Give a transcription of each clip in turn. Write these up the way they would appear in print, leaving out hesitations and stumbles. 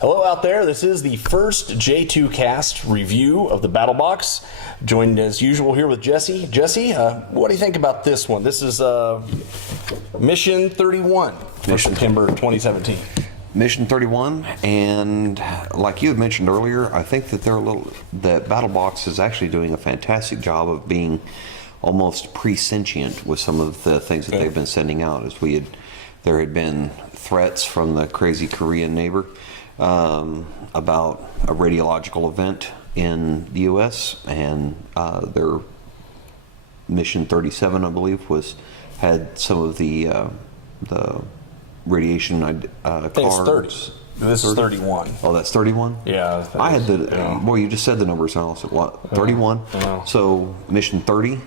Hello out there, this is the first J2CAST review of the Battlbox. Joined as usual here with Jesse. Jesse, what do you think about this one? This is Mission 31 for September 2017. Mission 31, and like you had mentioned earlier, I think that that Battlbox is actually doing a fantastic job of being almost presentient with some of the things that they've been sending out. There had been threats from the crazy Korean neighbor about a radiological event in the U.S. and their Mission 37, I believe, had some of the radiation I think cards. It's 30. This is 31. Oh, that's 31? Yeah. I had boy, you just said the numbers, and I was like, what? 31? So Mission 30.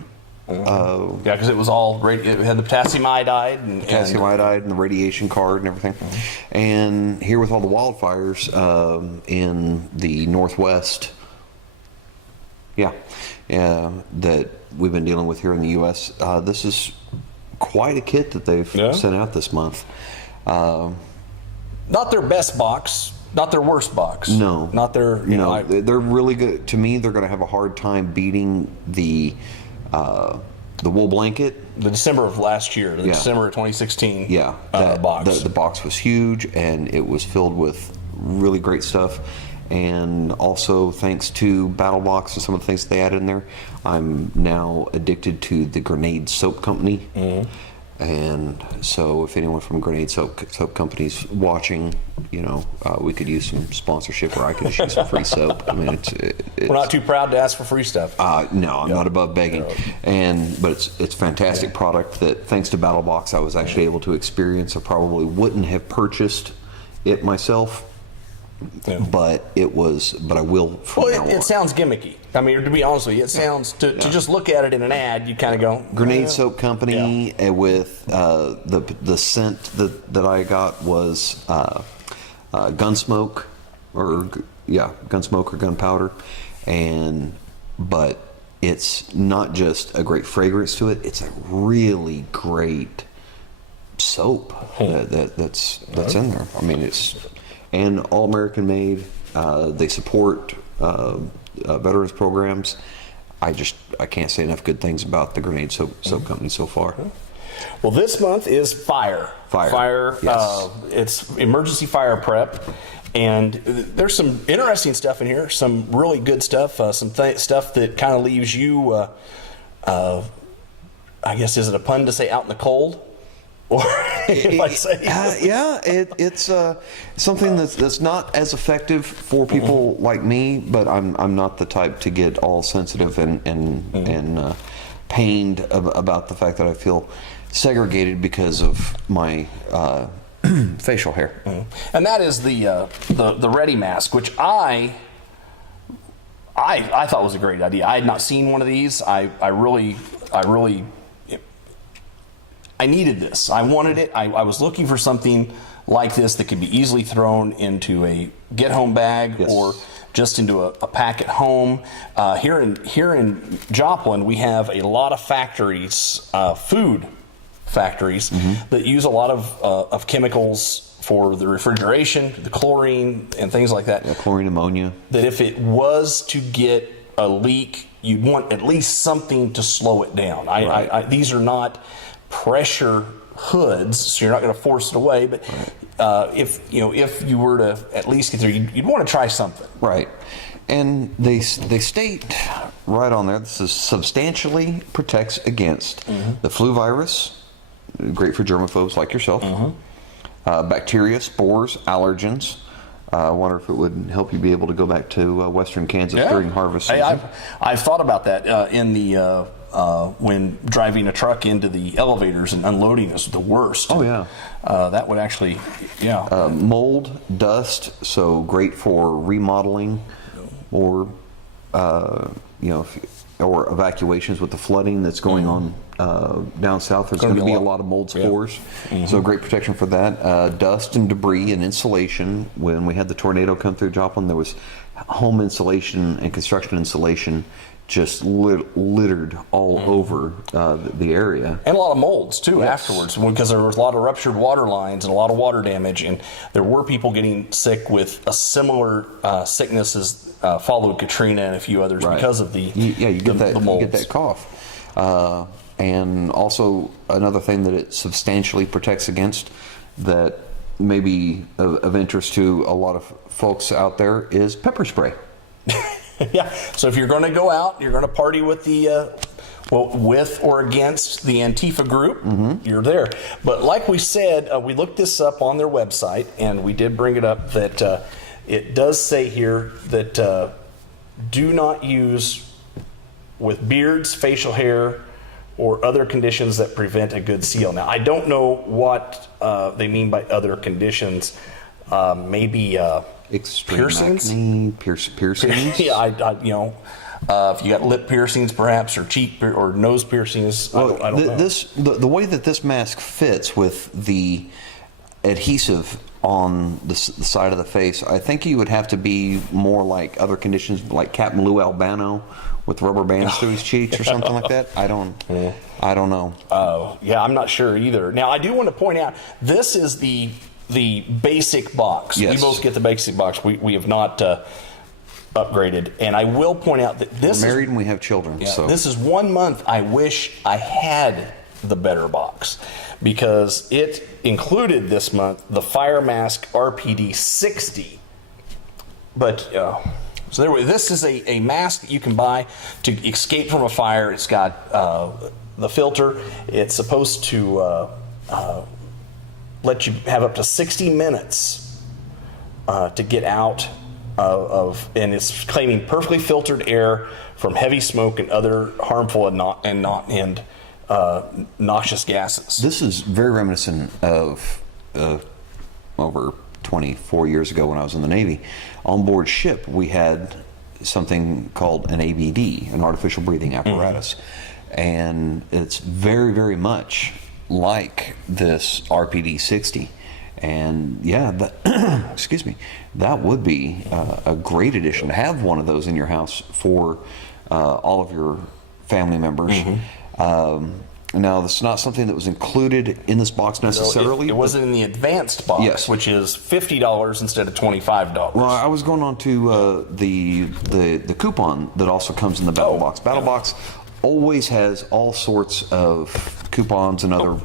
Yeah, because it was all it had the potassium iodide and the radiation card and everything. And here with all the wildfires in the Northwest, that we've been dealing with here in the U.S., this is quite a kit that they've sent out this month. Not their best box, not their worst box. No, not their. They're really good. To me, they're going to have a hard time beating the wool blanket. The December of last year, December of 2016. Yeah, box. The box was huge, and it was filled with really great stuff. And also, thanks to Battlbox and some of the things they added in there, I'm now addicted to the Grenade Soap Company. And so, if anyone from Grenade Soap Company's watching, we could use some sponsorship, or I could just use some free soap. I mean, we're not too proud to ask for free stuff. No, I'm not above begging. But it's a fantastic product that, thanks to Battlebox, I was actually able to experience. I probably wouldn't have purchased it myself, but I will from now on. It sounds gimmicky. I mean, to be honest with you, it sounds to just look at it in an ad, you kind of go. Grenade Soap Company with the scent that I got was Gunsmoke or gunpowder, but it's not just a great fragrance to it; it's a really great soap that's in there. I mean, and all American made. They support veterans programs. I can't say enough good things about the Grenade Soap Company so far. Well, this month is fire. Yes. It's emergency fire prep, and there's some interesting stuff in here. Some really good stuff. Stuff that kind of leaves you. I guess, is it a pun to say out in the cold? Or it's something that's not as effective for people like me, but I'm not the type to get all sensitive and pained about the fact that I feel segregated because of my facial hair. And that is the Ready mask, which I thought was a great idea. I had not seen one of these. I really I needed this. I wanted it. I was looking for something like this that could be easily thrown into a get-home bag or just into a pack at home. Here in Joplin, we have a lot of factories, food factories, that use a lot of chemicals for the refrigeration, the chlorine, and things like that. Yeah, chlorine, ammonia. That if it was to get a leak, you'd want at least something to slow it down. These are not pressure hoods, so you're not going to force it away. But if you were to at least get there, you'd want to try something. Right, and they state right on there, this is substantially protects against the flu virus, great for germaphobes like yourself, bacteria, spores, allergens. I wonder if it would help you be able to go back to western Kansas during harvest season. I've thought about that in the when driving a truck into the elevators and unloading is the worst. Oh yeah, that would actually, mold, dust, so great for remodeling, or or evacuations with the flooding that's going on down south. There's going to be a lot of mold spores, so great protection for that. Dust and debris and insulation. When we had the tornado come through Joplin, there was home insulation and construction insulation just littered all over the area. And a lot of molds too afterwards, because there was a lot of ruptured water lines and a lot of water damage, and there were people getting sick with a similar sickness as followed Katrina and a few others because of the you get that molds. you get that cough. And also another thing that it substantially protects against that may be of interest to a lot of folks out there is pepper spray. Yeah, so if you're going to go out, you're going to party with the, with or against the Antifa group, you're there. But like we said, we looked this up on their website, and we did bring it up that it does say here that do not use with beards, facial hair, or other conditions that prevent a good seal. Now, I don't know what they mean by other conditions. Maybe Extreme piercings. Acne, piercings. Yeah, if you got lip piercings, perhaps, or cheek or nose piercings. Well, I don't know. The way that this mask fits with the adhesive on the side of the face, I think you would have to be more like other conditions, like Captain Lou Albano with rubber bands through his cheeks or something like that. I don't know. Oh, yeah, I'm not sure either. Now, I do want to point out this is the basic box. Yes. We both get the basic box. We have not upgraded. And I will point out that this We're married and we have children. So this is 1 month I wish I had the better box, because it included this month the Fire Mask RPD 60. But so there, this is a mask that you can buy to escape from a fire. It's got the filter. It's supposed to let you have up to 60 minutes to get out of, and it's claiming perfectly filtered air from heavy smoke and other harmful and noxious gases. this is very reminiscent of over 24 years ago when I was in the Navy. On board ship, we had something called an ABD, an artificial breathing apparatus, and it's very, very much like this RPD 60. And yeah, excuse me, that would be a great addition to have one of those in your house for all of your family members. Now, this is not something that was included in this box necessarily. It wasn't in the advanced box, Yes. which is $50 instead of $25. Well, I was going on to the coupon that also comes in the Battle Box. Battle Box always has all sorts of coupons and other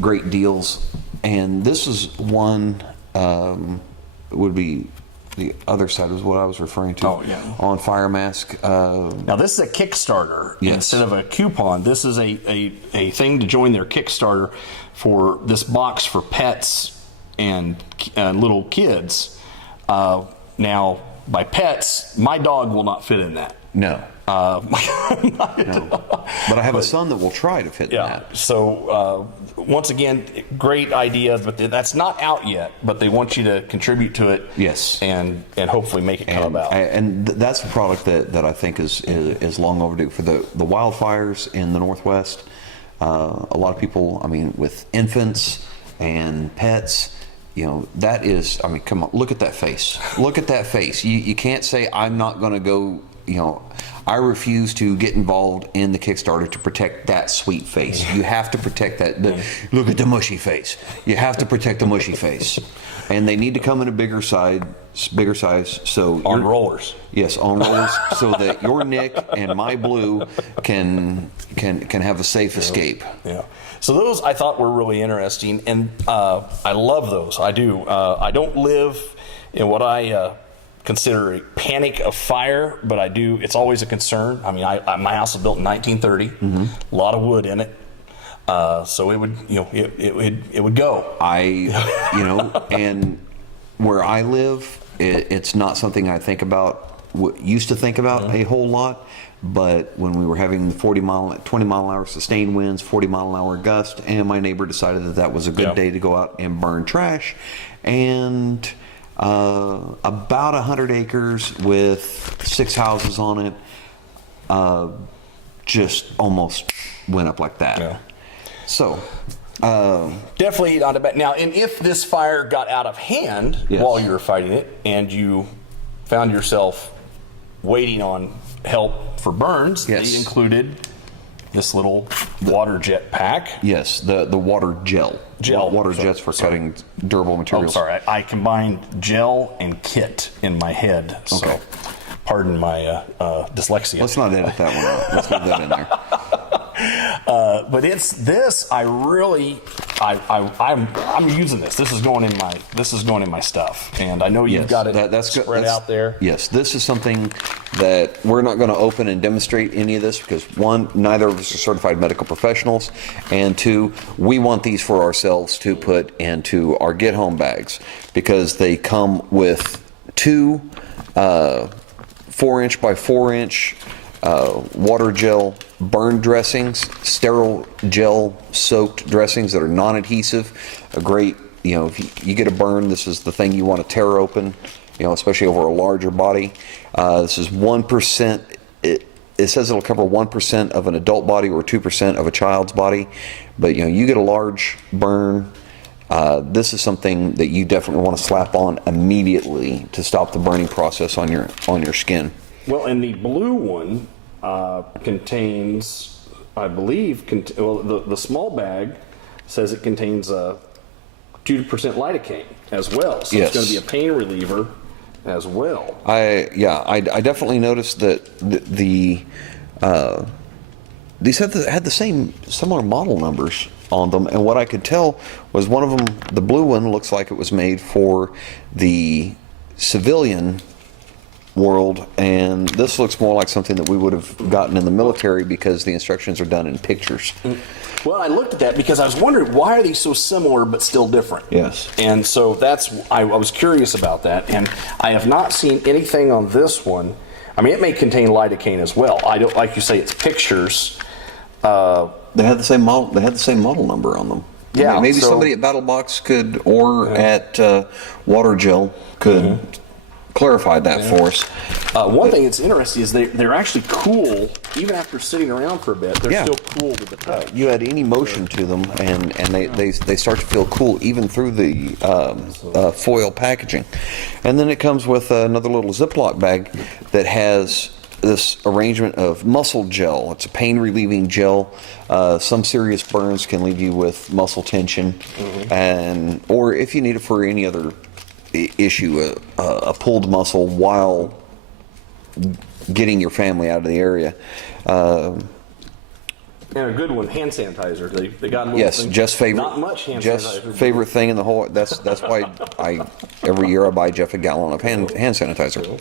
great deals, and this is one. Would be the other side is what I was referring to. On Fire Mask. Now this is a Kickstarter instead of a coupon. This is a thing to join their Kickstarter for this box for pets and little kids. Now, by pets, my dog will not fit in that. No. No. But I have a son that will try to fit in that. So once again, great idea, but that's not out yet. But they want you to contribute to it. Yes. And hopefully make it come out. And that's a product that I think is long overdue for the wildfires in the Northwest. A lot of people, I mean, with infants and pets. You know, that is, I mean, come on, look at that face. Look at that face. You can't say, I'm not going to go, you know, I refuse to get involved in the Kickstarter to protect that sweet face. You have to protect that. Look at the mushy face. You have to protect the mushy face. And they need to come in a bigger size. So on rollers. Yes, on rollers, so that your Nick and my Blue can have a safe escape. Yeah. So those I thought were really interesting, and I love those. I do. I don't live in what I consider a panic of fire, but I do. It's always a concern. I mean, my house was built in 1930. A lot of wood in it. So it would, you know, it would go. And where I live, it's not something I think about. Used to think about a whole lot. But when we were having the 20 mile an hour sustained winds, 40 mile an hour gust, and my neighbor decided that was a good day to go out and burn trash, and About 100 acres with 6 houses on it. Just almost went up like that. Yeah. So, definitely not a bad. Now, and if this fire got out of hand while you were fighting it, and you found yourself waiting on help for burns, they included this little water jet pack. Yes, the water gel. Water jets for cutting durable materials. Oh, sorry. I combined gel and kit in my head. So pardon my dyslexia. Let's not edit that one out. Let's leave that in there. But it's this. I'm using this. This is going in my stuff, and I know you've got it spread out there. Yes, this is something that we're not going to open and demonstrate any of this because one, neither of us are certified medical professionals, and two, we want these for ourselves to put into our get home bags because they come with two 4-inch by 4-inch water gel burn dressings, sterile gel soaked dressings that are non-adhesive. A great, if you get a burn, this is the thing you want to tear open, especially over a larger body. This is 1%. It says it'll cover 1% of an adult body or 2% of a child's body. But you get a large burn. This is something that you definitely want to slap on immediately to stop the burning process on your skin. Well, and the blue one contains, I believe, the small bag says it contains 2% lidocaine as well. So it's going to be a pain reliever as well. I definitely noticed that these had the same similar model numbers on them, and what I could tell was one of them, the blue one, looks like it was made for the civilian world, and this looks more like something that we would have gotten in the military because the instructions are done in pictures. Well, I looked at that because I was wondering, why are these so similar but still different? Yes. And so I was curious about that, and I have not seen anything on this one. I mean, it may contain lidocaine as well. I don't, like you say, it's pictures. They had the same model. They had the same model number on them. Yeah. Maybe somebody at Battlebox could, or at Water Gel could clarify that for us. One thing that's interesting is they're actually cool even after sitting around for a bit. They're still cool to the touch. You add any motion to them, and they start to feel cool even through the foil packaging. And then it comes with another little Ziploc bag that has this arrangement of muscle gel. It's a pain relieving gel. Some serious burns can leave you with muscle tension, or if you need it for any other issue, a pulled muscle while getting your family out of the area. And a good one, hand sanitizer. They got a little thing. Jeff's favorite. Not much hand Jeff's sanitizer. favorite thing in the whole. That's why every year I buy Jeff a gallon of hand sanitizer.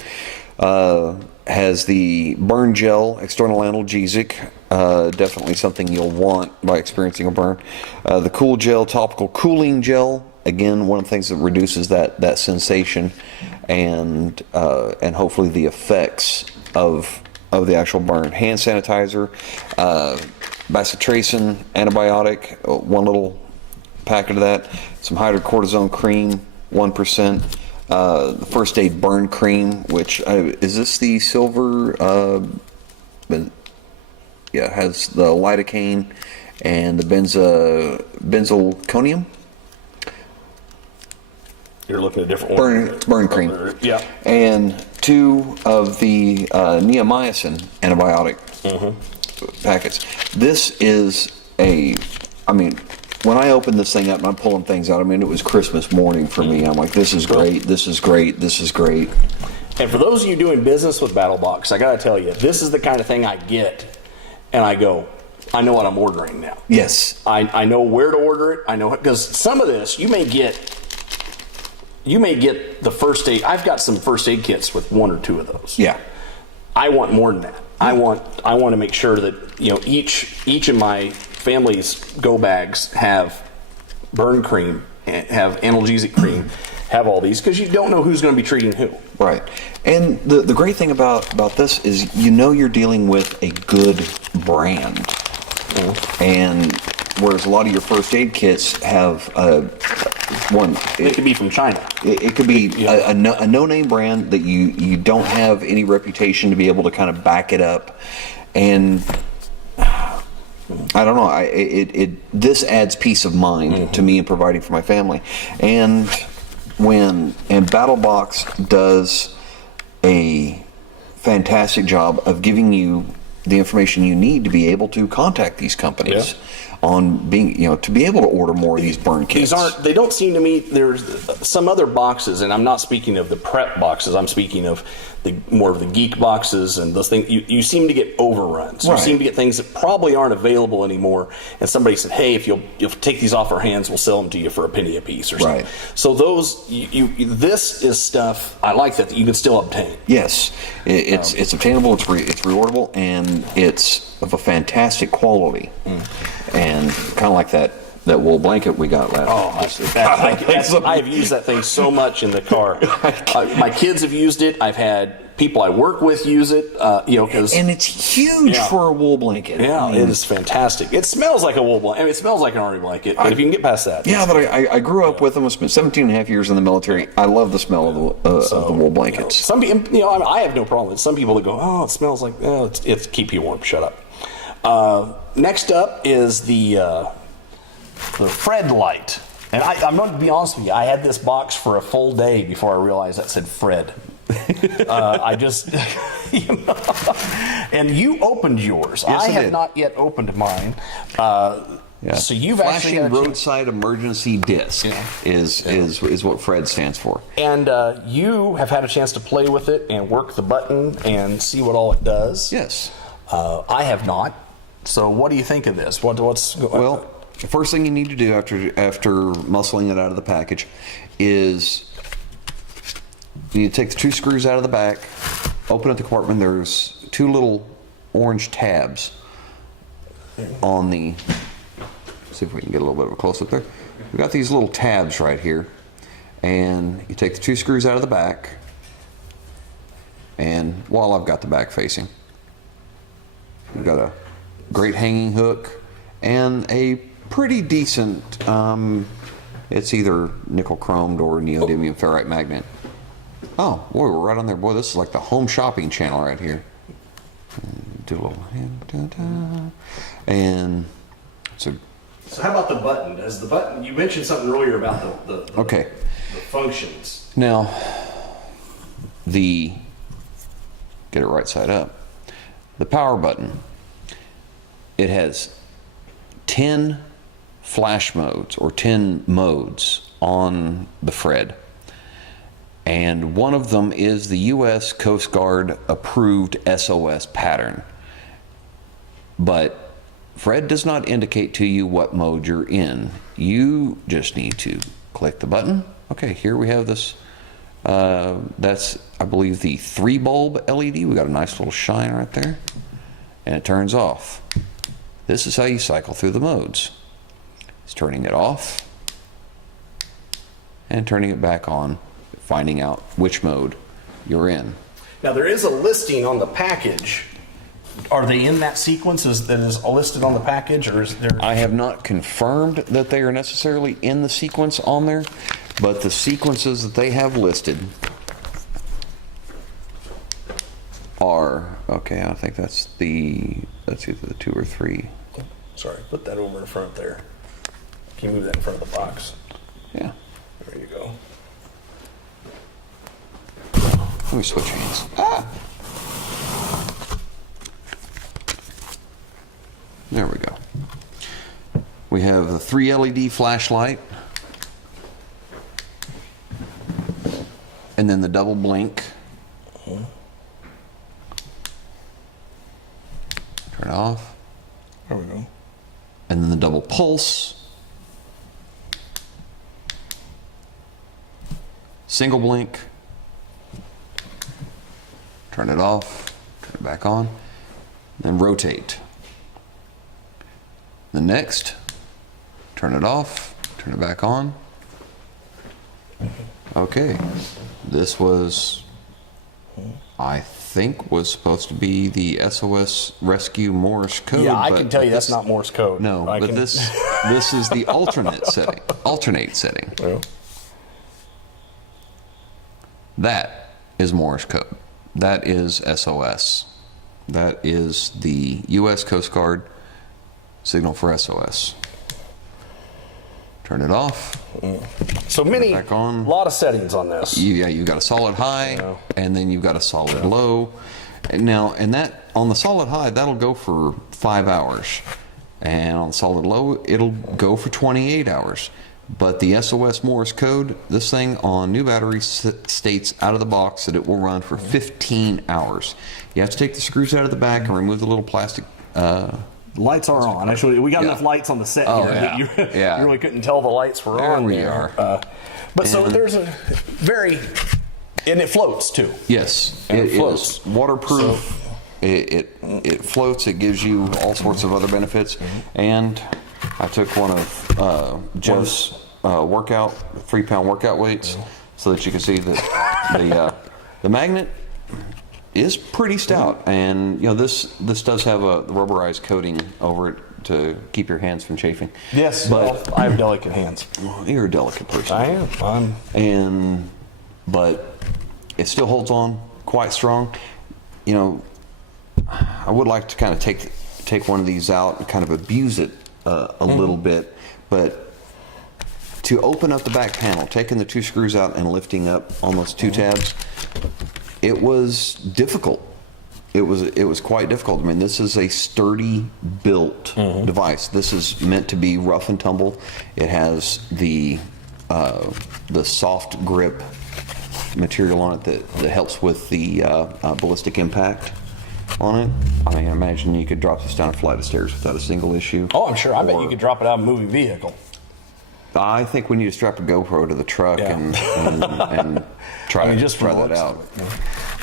Has the burn gel, external analgesic, definitely something you'll want by experiencing a burn. The cool gel, topical cooling gel, again, one of the things that reduces that sensation and hopefully the effects of the actual burn. Hand sanitizer, bacitracin antibiotic, one little packet of that. Some hydrocortisone cream, 1%. The first aid burn cream, which is this the silver? It has the lidocaine and the benzalkonium. You're looking at a different one. Burn cream. Yeah. And 2 of the neomycin antibiotic packets. This is when I opened this thing up and I'm pulling things out, it was Christmas morning for me. I'm like, this is great, this is great, this is great. And for those of you doing business with Battlebox, I got to tell you, this is the kind of thing I get, and I go, I know what I'm ordering now. Yes. I know where to order it. I know, because some of this, you may get the first aid. I've got some first aid kits with 1 or 2 of those. Yeah. I want more than that. I want to make sure that each of my family's go bags have burn cream, have analgesic cream, have all these, because you don't know who's going to be treating who. Right. And the great thing about this is you're dealing with a good brand. And whereas a lot of your first aid kits have one. It could be from China. It could be a no-name brand that you don't have any reputation to be able to kind of back it up, and I don't know. This adds peace of mind to me in providing for my family, and Battlebox does a fantastic job of giving you the information you need to be able to contact these companies on being, to be able to order more of these burn kits. They don't seem to me, there's some other boxes, and I'm not speaking of the prep boxes, I'm speaking of more of the geek boxes and those things. You seem to get overruns. Right. You seem to get things that probably aren't available anymore, and somebody said, hey, if you'll take these off our hands, we'll sell them to you for a penny a piece or something. Right. So those, this is stuff, I like that you can still obtain. Yes, it's obtainable, it's rewardable, and it's of a fantastic quality. And kind of like that wool blanket we got last. I have used that thing so much in the car. My kids have used it. I've had people I work with use it. And it's huge for a wool blanket. Yeah, it is fantastic. It smells like a wool blanket. I mean, it smells like an army blanket. But if you can get past that, but I grew up with them. I spent 17 and a half years in the military. I love the smell of the wool blankets. Some people, I have no problem with it. Some people that go, oh, it smells like, it's keep you warm. Shut up. Next up is the Fred light. And I'm going to be honest with you, I had this box for a full day before I realized that said Fred. I just, and you opened yours. Yes, I have not yet opened mine. So you've Flashing actually roadside emergency disc is what Fred stands for. And you have had a chance to play with it and work the button and see what all it does. Yes. I have not. So what do you think of this? Well, the first thing you need to do after muscling it out of the package is you need to take the 2 screws out of the back, open up the compartment. There's 2 little orange tabs on the. See if we can get a little bit of a close up there. We've got these little tabs right here, and you take the 2 screws out of the back, and while I've got the back facing, we've got a great hanging hook and a pretty decent, it's either nickel chromed or neodymium ferrite magnet. Oh, boy, we're right on there. Boy, this is like the home shopping channel right here. Do a little, and so how about the button? Does the button? You mentioned something earlier about the functions. Now, get it right side up. The power button. It has 10 flash modes or 10 modes on the Fred, and one of them is the U.S. Coast Guard approved SOS pattern, but Fred does not indicate to you what mode you're in. You just need to click the button. Okay, here we have this. That's, I believe, the 3-bulb LED. We got a nice little shine right there, and it turns off. This is how you cycle through the modes. It's turning it off and turning it back on, finding out which mode you're in. Now, there is a listing on the package. Are they in that sequence that is listed on the package, or is there? I have not confirmed that they are necessarily in the sequence on there, but the sequences that they have listed are, okay, I think that's either the 2 or 3. Sorry, put that over in front there. Can you move that in front of the box? Yeah. There you go. Let me switch hands. There we go. We have the 3 LED flashlight, and then the double blink. Turn it off. There we go. And then the double pulse. Single blink. Turn it off. Turn it back on. Then rotate. The next, turn it off, turn it back on. Okay, this was, I think, was supposed to be the SOS Rescue Morse code. Yeah, I can tell you that's not Morse code. No, but this This is the alternate setting. Alternate setting. Yeah. That is Morse code. That is SOS. That is the U.S. Coast Guard signal for SOS. Turn it off. So many, back on. A lot of settings on this. Yeah, you've got a solid high, and then you've got a solid low. And now, and that on the solid high, that'll go for 5 hours, and on the solid low, it'll go for 28 hours. But the SOS Morse code, this thing on new batteries states out of the box that it will run for 15 hours. You have to take the screws out of the back and remove the little plastic. Lights are on. Actually, we got enough lights on the set here that you really couldn't tell the lights were on. We are. But so there's a very, and it floats too. Yes, and it floats. is waterproof. So, it floats. It gives you all sorts of other benefits. And I took one of Joe's workout 3-pound workout weights so that you can see that the magnet is pretty stout, and you know this does have a rubberized coating over it to keep your hands from chafing. Yes, but I have delicate hands. Well, you're a delicate person. I am. But it still holds on quite strong. You know, I would like to kind of take one of these out and kind of abuse it a little bit, but to open up the back panel, taking the 2 screws out and lifting up on those 2 tabs, it was difficult. It was quite difficult. I mean, this is a sturdy built device. This is meant to be rough and tumble. It has the soft grip material on it that helps with the ballistic impact on it. I mean, imagine you could drop this down a flight of stairs without a single issue. Oh, I'm sure. I bet you could drop it out of a moving vehicle. I think we need to strap a GoPro to the truck and try that out.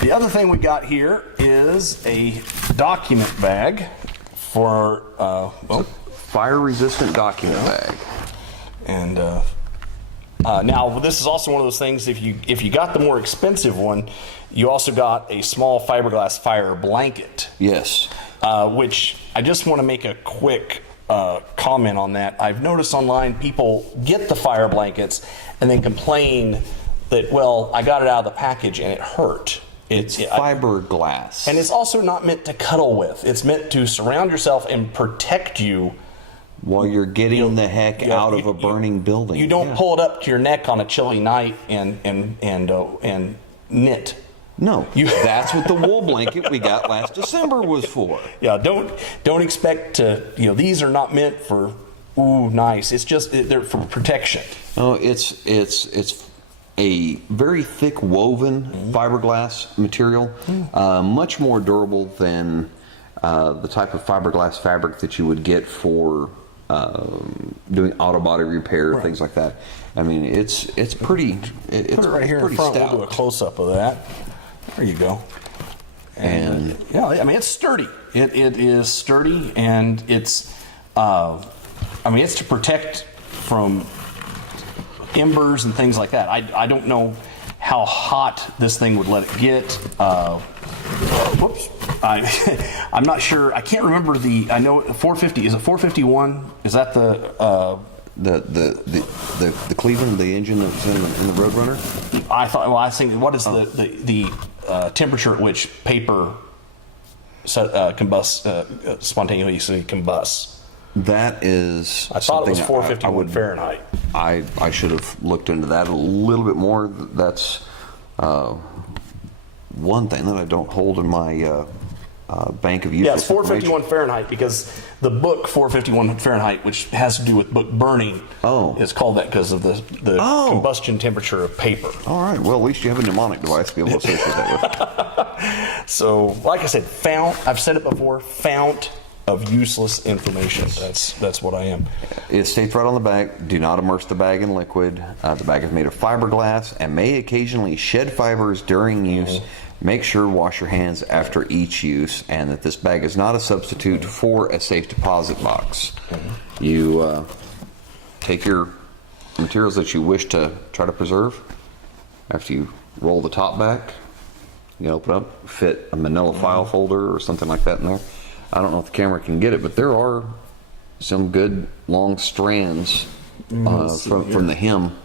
The other thing we got here is a document bag for fire-resistant document bag. And now this is also one of those things. If you got the more expensive one, you also got a small fiberglass fire blanket. Yes. Which I just want to make a quick comment on that. I've noticed online people get the fire blankets and then complain that, well, I got it out of the package and it hurt. It's fiberglass. And it's also not meant to cuddle with. It's meant to surround yourself and protect you while you're getting the heck out of a burning building. You don't pull it up to your neck on a chilly night and knit. No, that's what the wool blanket we got last December was for. Yeah, don't expect to. These are not meant for nice. It's just they're for protection. No, it's a very thick woven fiberglass material, much more durable than the type of fiberglass fabric that you would get for doing auto body repair, things like that. I mean, it's pretty. It's put it right here in front. We'll do a close up of that. There you go. And yeah, I mean, it's sturdy. It is sturdy, and it's it's to protect from embers and things like that. I don't know how hot this thing would let it get. Whoops. I'm not sure. I can't remember I know 450. Is it 451? Is that the Cleveland, the engine that was in the Roadrunner? I thought. Well, I think what is the temperature at which paper spontaneously combusts? That is. I thought it was 451 Fahrenheit. I should have looked into that a little bit more. That's one thing that I don't hold in my bank of useless. Yeah, it's 451 Fahrenheit because the book 451 Fahrenheit, which has to do with book burning, is called that because of the combustion temperature of paper. All right. Well, at least you have a mnemonic device to be able to associate that with. So, like I said, I've said it before, fount of useless information. That's what I am. It states right on the back, do not immerse the bag in liquid. The bag is made of fiberglass and may occasionally shed fibers during use. Make sure to wash your hands after each use, and that this bag is not a substitute for a safe deposit box. You take your materials that you wish to try to preserve. After you roll the top back, you can open up, fit a manila file folder or something like that in there. I don't know if the camera can get it, but there are some good long strands from the hem,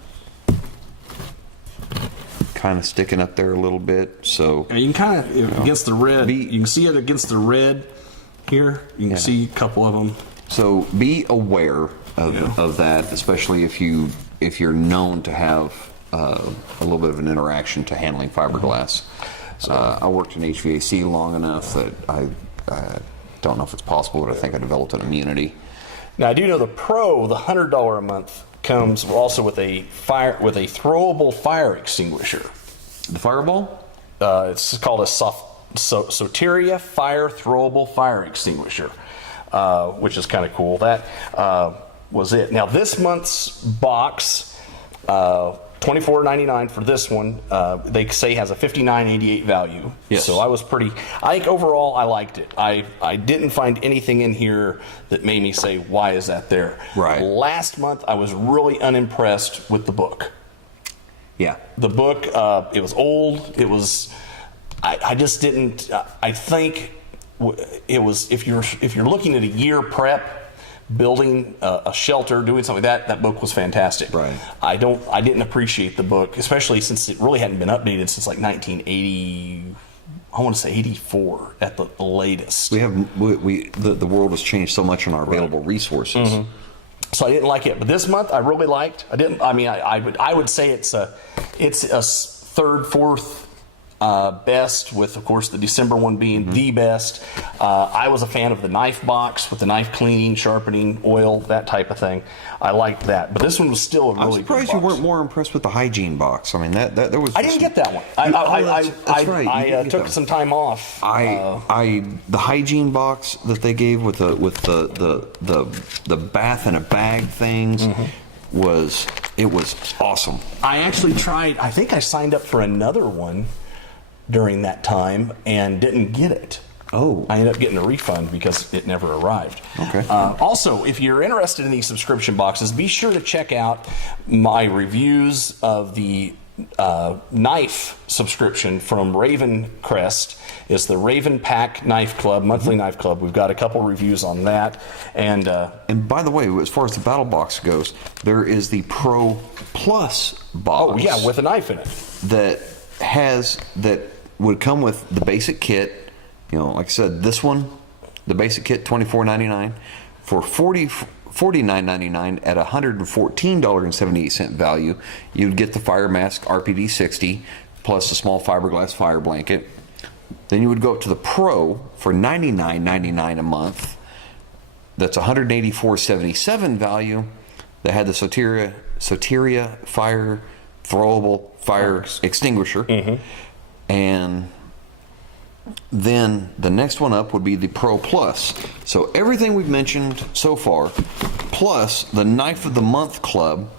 kind of sticking up there a little bit. So and you can kind of against the red. You can see it against the red here. You can see a couple of them. So be aware of that, especially if you're known to have a little bit of an interaction to handling fiberglass. So I worked in HVAC long enough that I don't know if it's possible, but I think I developed an immunity. Now I do know the Pro, the $100 a month, comes also with a throwable fire extinguisher. The Fireball? It's called a Soteria Fire Throwable Fire Extinguisher, which is kind of cool. That was it. Now this month's box, $24.99 for this one. They say has a $59.88 value. Yes. So I think overall I liked it. I didn't find anything in here that made me say, why is that there? Right. Last month I was really unimpressed with the book. Yeah. The book, it was old. It was, I just didn't, I think it was, if you're looking at a year prep, building a shelter, doing something like that book was fantastic. Right. I didn't appreciate the book, especially since it really hadn't been updated since like 1980, I want to say 84 at the latest. The world has changed so much in our available resources. Mm-hmm. So I didn't like it, but this month I really liked. I would say it's a third, fourth best, with of course the December one being the best. I was a fan of the knife box with the knife cleaning, sharpening, oil, that type of thing. I liked that, but this one was still a really good box. I'm surprised you weren't more impressed with the hygiene box. I mean, that there was. I didn't get that one. I took some time off. The hygiene box that they gave with the bath in a bag things was awesome. I actually tried. I think I signed up for another one during that time and didn't get it. Oh. I ended up getting a refund because it never arrived. Okay. Also, if you're interested in these subscription boxes, be sure to check out my reviews of the knife subscription from Raven Crest. It's the Raven Pack Knife Club, monthly knife club. We've got a couple reviews on that. And by the way, as far as the battle box goes, there is the Pro Plus box. Oh yeah, with a knife in it. That would come with the basic kit. You know, like I said, this one, the basic kit, $24.99 for $49.99 at $114.78 value. You'd get the fire mask RPD 60 plus a small fiberglass fire blanket. Then you would go up to the Pro for $99.99 a month. That's $184.77 value. That had the Soteria Fire Throwable Fire Extinguisher. And then the next one up would be the Pro Plus. So everything we've mentioned so far, plus the Knife of the Month Club.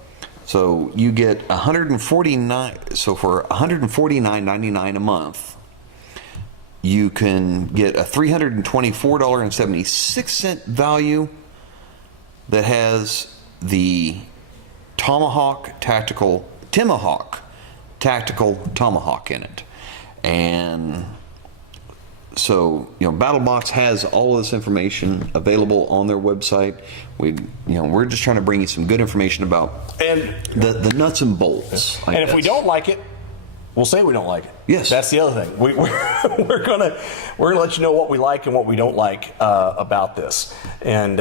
So you get $149. So for $149.99 a month, you can get a $324.76 value that has the Tomahawk Tactical Tomahawk in it. And so, BattleBox has all of this information available on their website. We're just trying to bring you some good information about the nuts and bolts. And if we don't like it, we'll say we don't like it. Yes, that's the other thing. We're gonna let you know what we like and what we don't like about this. And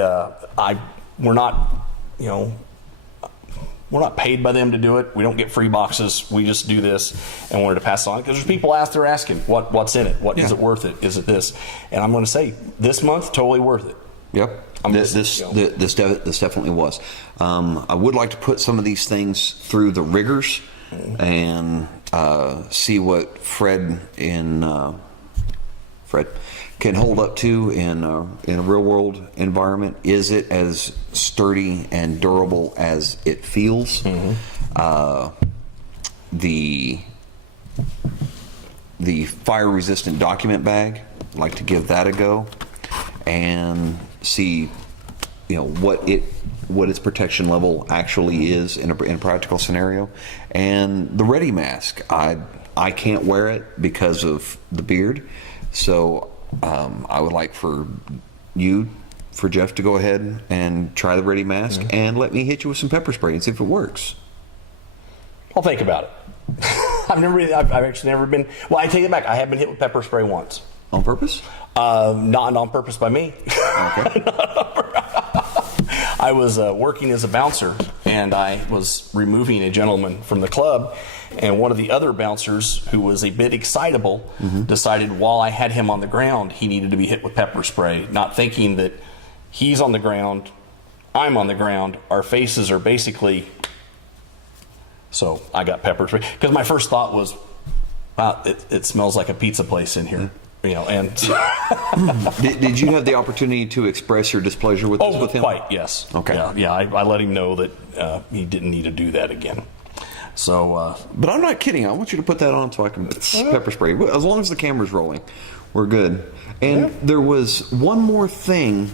we're not paid by them to do it. We don't get free boxes. We just do this and wanted to pass it on because there's people out there asking what's in it. Is it worth it? Is it this? And I'm going to say this month totally worth it. Yep. This definitely was. I would like to put some of these things through the rigors and see what Fred can hold up to in a real world environment. Is it as sturdy and durable as it feels? The fire resistant document bag, I'd like to give that a go and see what its protection level actually is in a practical scenario. And the Ready mask, I can't wear it because of the beard, so I would like for you, for Jeff to go ahead and try the Ready mask and let me hit you with some pepper spray and see if it works. I'll think about it. I've actually never been. Well, I take it back. I have been hit with pepper spray once. On purpose? Not on purpose by me. Okay. I was working as a bouncer, and I was removing a gentleman from the club, and one of the other bouncers, who was a bit excitable, decided while I had him on the ground, he needed to be hit with pepper spray, not thinking that he's on the ground, I'm on the ground, our faces are basically... So I got pepper spray, because my first thought was, wow, it smells like a pizza place in here. You know, and did you have the opportunity to express your displeasure with this with him? Quite, yes. Okay. Yeah, I let him know that he didn't need to do that again. So, but I'm not kidding. I want you to put that on so I can pepper spray. As long as the camera's rolling, we're good. And there was one more thing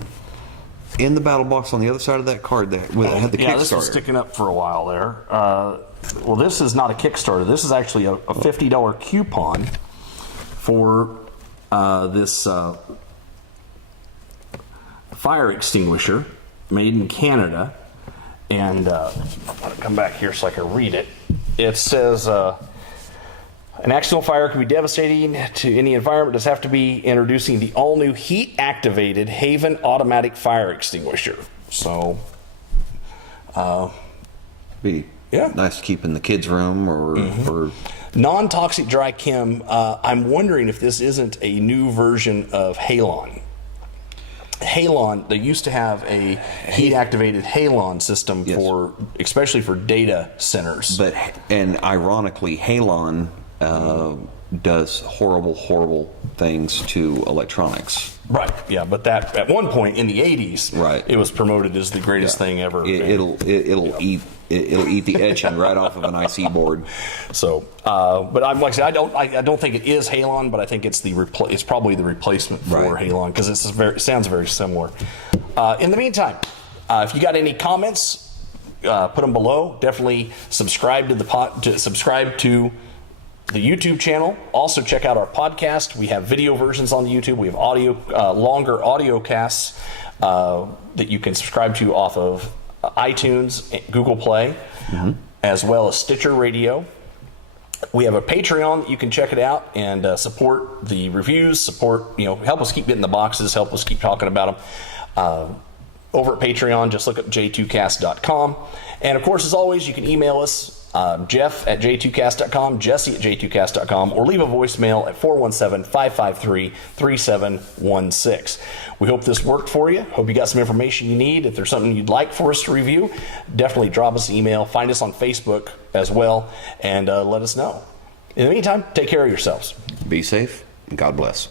in the battle box on the other side of that card that had the Kickstarter. Yeah, this was sticking up for a while there. Well, this is not a Kickstarter. This is actually a $50 coupon for this fire extinguisher made in Canada. And I'm going to come back here so I can read it. It says, an accidental fire can be devastating to any environment. Does have to be introducing the all-new heat-activated Haven automatic fire extinguisher. So, be nice to keep in the kids' room or non-toxic dry chem. I'm wondering if this isn't a new version of Halon. Halon, they used to have a heat-activated Halon system for, especially for data centers. And ironically, Halon does horrible things to electronics. Right. Yeah, but that at one point in the 80s, it was promoted as the greatest thing ever. It'll eat the etching right off of an IC board. So, but I'm like I said, I don't think it is Halon, but I think it's it's probably the replacement for Halon, because it sounds very similar. In the meantime, if you got any comments, put them below. Definitely subscribe to subscribe to the YouTube channel. Also check out our podcast. We have video versions on the YouTube. We have longer audio casts that you can subscribe to off of iTunes, Google Play, as well as Stitcher Radio. We have a Patreon that you can check it out and support the reviews, help us keep getting the boxes, help us keep talking about them. Over at Patreon, just look up J2CAST.com. And of course, as always, you can email us, Jeff at J2CAST.com, Jesse at J2CAST.com, or leave a voicemail at 417-553-3716. We hope this worked for you. Hope you got some information you need. If there's something you'd like for us to review, definitely drop us an email. Find us on Facebook as well, and let us know. In the meantime, take care of yourselves. Be safe, and God bless.